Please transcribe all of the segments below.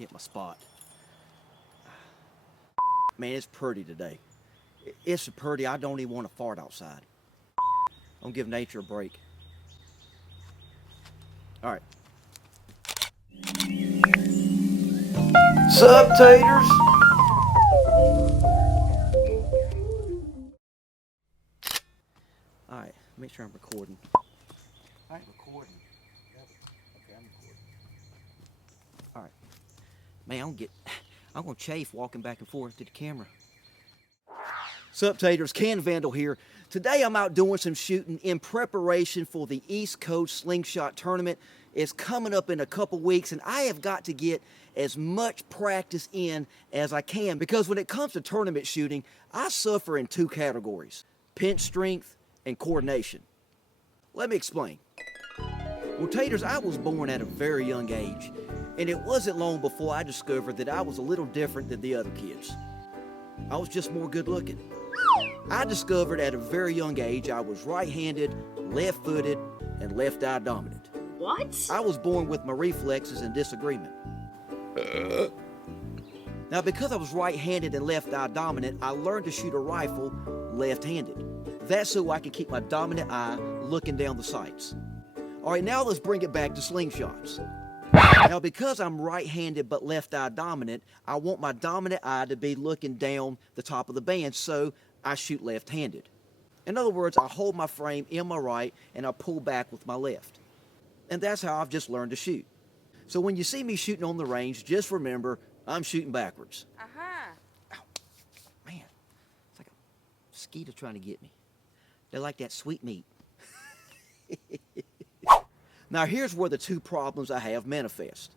Hit my spot. Man, it's pretty today. It's so pretty, I don't even want to fart outside. I'm gonna give nature a break. All right. Sup, taters? All right, make sure I'm recording. I ain't recording. Okay, I'm recording. All right. Man, I'm gonna chafe walking back and forth to the camera. Sup, taters? Can Vandal here. Today I'm out doing some shooting in preparation for the East Coast slingshot tournament. It's coming up in a couple weeks, and I have got to get as much practice in as I can, because when it comes to tournament shooting, I suffer in two categories: pinch strength and coordination. Let me explain. Well, taters, I was born at a very young age, and it wasn't long before I discovered that I was a little different than the other kids. I was just more good looking. I discovered at a very young age I was right-handed, left-footed, and left-eye dominant. What? I was born with my reflexes in disagreement. Now, because I was right-handed and left-eye dominant, I learned to shoot a rifle left-handed. That's so I can keep my dominant eye looking down the sights. All right, now let's bring it back to slingshots. Now, because I'm right-handed but left-eye dominant, I want my dominant eye to be looking down the top of the band, so I shoot left-handed. In other words, I hold my frame in my right and I pull back with my left. And that's how I've just learned to shoot. So when you see me shooting on the range, just remember, I'm shooting backwards. Ow. Man, it's like a mosquito trying to get me. They're like that sweet meat. Now here's where the two problems I have manifest.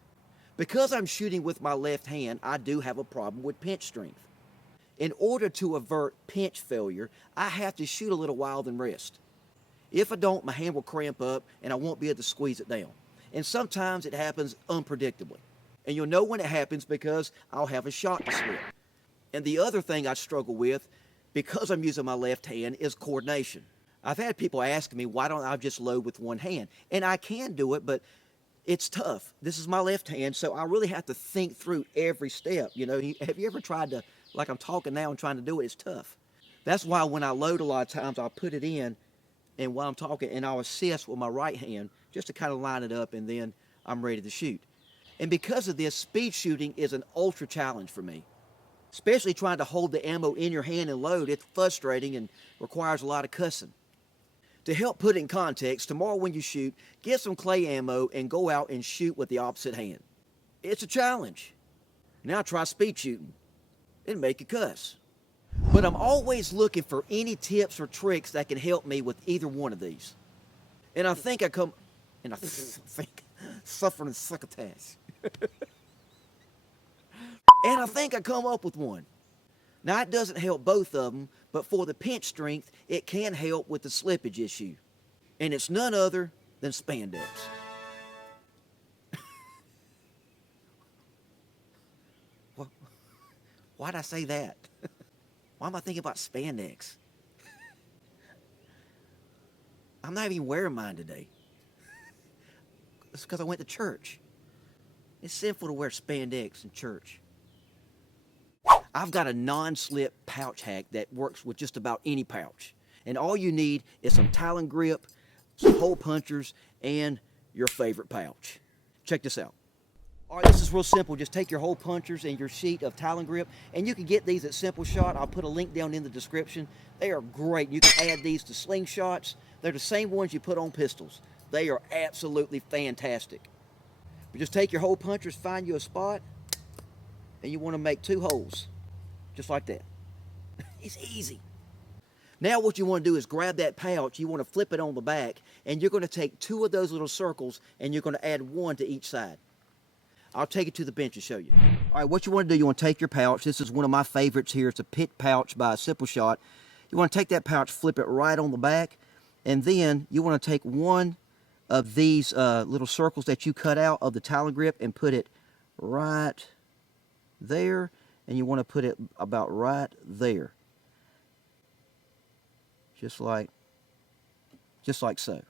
Because I'm shooting with my left hand, I do have a problem with pinch strength. In order to avert pinch failure, I have to shoot a little while then rest. If I don't, my hand will cramp up and I won't be able to squeeze it down. And sometimes it happens unpredictably. And you'll know when it happens because I'll have a shot to slip. And the other thing I struggle with, because I'm using my left hand, is coordination. I've had people asking me, why don't I just load with one hand? And I can do it, but it's tough. This is my left hand, so I really have to think through every step. You know, have you ever tried to, like I'm talking now and trying to do it, it's tough. That's why when I load a lot of times, I'll put it in, and while I'm talking, and I'll assist with my right hand, just to kind of line it up, and then I'm ready to shoot. And because of this, speed shooting is an ultra challenge for me. Especially trying to hold the ammo in your hand and load, it's frustrating and requires a lot of cussing. To help put it in context, tomorrow when you shoot, get some clay ammo and go out and shoot with the opposite hand. It's a challenge. Now try speed shooting. It'll make you cuss. But I'm always looking for any tips or tricks that can help me with either one of these. And I think suffering succotash. And I think I come up with one. Now, it doesn't help both of them, but for the pinch strength, it can help with the slippage issue. And it's none other than spandex. Well, why'd I say that? Why am I thinking about spandex? I'm not even wearing mine today. It's because I went to church. It's sinful to wear spandex in church. I've got a non-slip pouch hack that works with just about any pouch. And all you need is some Talon grip, some hole punchers, and your favorite pouch. Check this out. All right, this is real simple. Just take your hole punchers and your sheet of Talon grip, and you can get these at Simple Shot. I'll put a link down in the description. They are great. You can add these to slingshots. They're the same ones you put on pistols. They are absolutely fantastic. But just take your hole punchers, find you a spot, and you want to make 2 holes. Just like that. It's easy. Now what you want to do is grab that pouch, you want to flip it on the back, and you're going to take 2 of those little circles, and you're going to add 1 to each side. I'll take it to the bench and show you. All right, what you want to do, you want to take your pouch. This is one of my favorites here. It's a pit pouch by Simple Shot. You want to take that pouch, flip it right on the back, and then you want to take 1 of these little circles that you cut out of the Talon grip and put it right there, and you want to put it about right there. Just like so.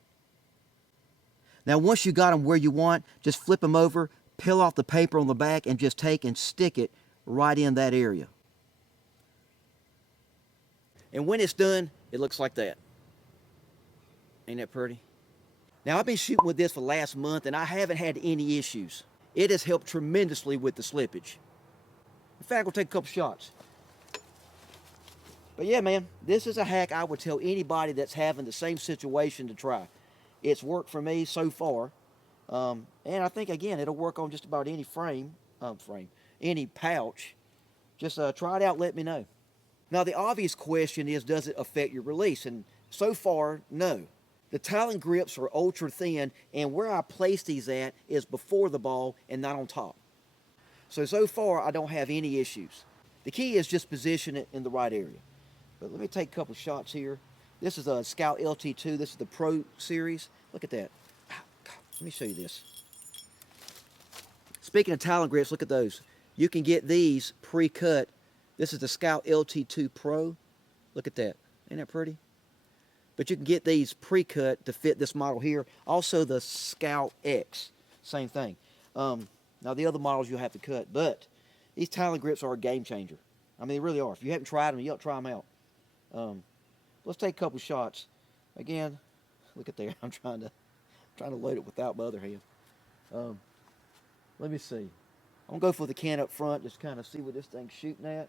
Now once you got them where you want, just flip them over, peel off the paper on the back and just take and stick it right in that area. And when it's done, it looks like that. Ain't that pretty? Now, I've been shooting with this for the last month, and I haven't had any issues. It has helped tremendously with the slippage. In fact, we'll take a couple shots. But yeah, man, this is a hack I would tell anybody that's having the same situation to try. It's worked for me so far. And I think, again, it'll work on just about any any pouch. Just try it out, let me know. Now, the obvious question is, does it affect your release? And so far, no. The Talon grips are ultra thin, and where I place these at is before the ball and not on top. So far, I don't have any issues. The key is just position it in the right area. But let me take a couple shots here. This is a Scout LT2. This is the Pro Series. Look at that. Let me show you this. Speaking of Talon grips, look at those. You can get these pre-cut. This is the Scout LT2 Pro. Look at that. Ain't that pretty? But you can get these pre-cut to fit this model here. Also the Scout X, same thing. Now the other models you'll have to cut, but these Talon grips are a game changer. I mean, they really are. If you haven't tried them, you ought to try them out. Let's take a couple shots. Again, look at there. I'm trying to load it without my other hand. Let me see. I'm gonna go for the can up front, just kind of see what this thing's shooting at.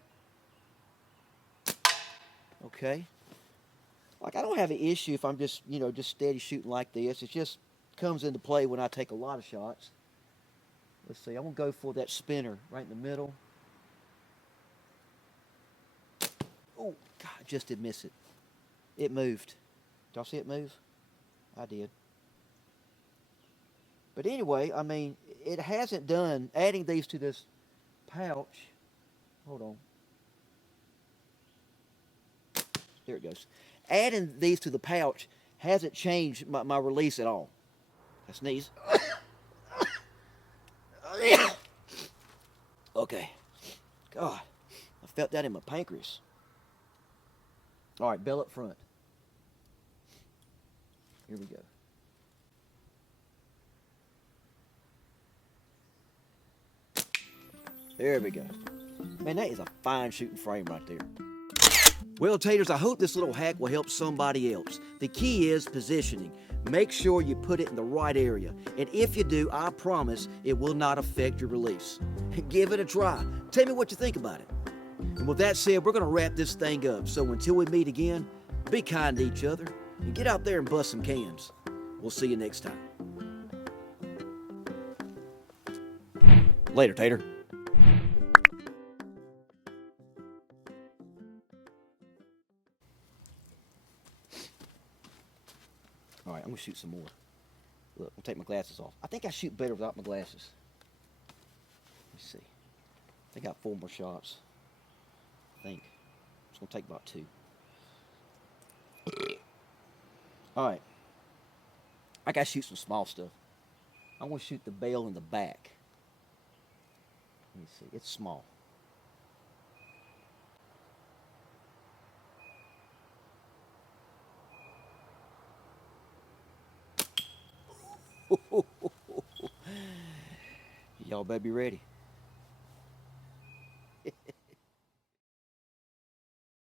Okay. Like, I don't have an issue if I'm just, just steady shooting like this. It just comes into play when I take a lot of shots. Let's see. I'm gonna go for that spinner right in the middle. Oh, God, I just did miss it. It moved. Did y'all see it move? I did. But anyway, I mean, it hasn't done, adding these to this pouch. Hold on. There it goes. Adding these to the pouch hasn't changed my release at all. I sneeze. Okay. God, I felt that in my pancreas. All right, bell up front. Here we go. There we go. Man, that is a fine shooting frame right there. Well, Taters, I hope this little hack will help somebody else. The key is positioning. Make sure you put it in the right area. And if you do, I promise it will not affect your release. Give it a try. Tell me what you think about it. And with that said, we're going to wrap this thing up. So until we meet again, be kind to each other and get out there and bust some cans. We'll see you next time. Later, Tater. All right, I'm going to shoot some more. Look, I'll take my glasses off. I think I shoot better without my glasses. Let's see. I think I got 4 more shots. I think. It's going to take about 2. All right. I got to shoot some small stuff. I'm going to shoot the bale in the back. Let me see. It's small. Y'all better be ready.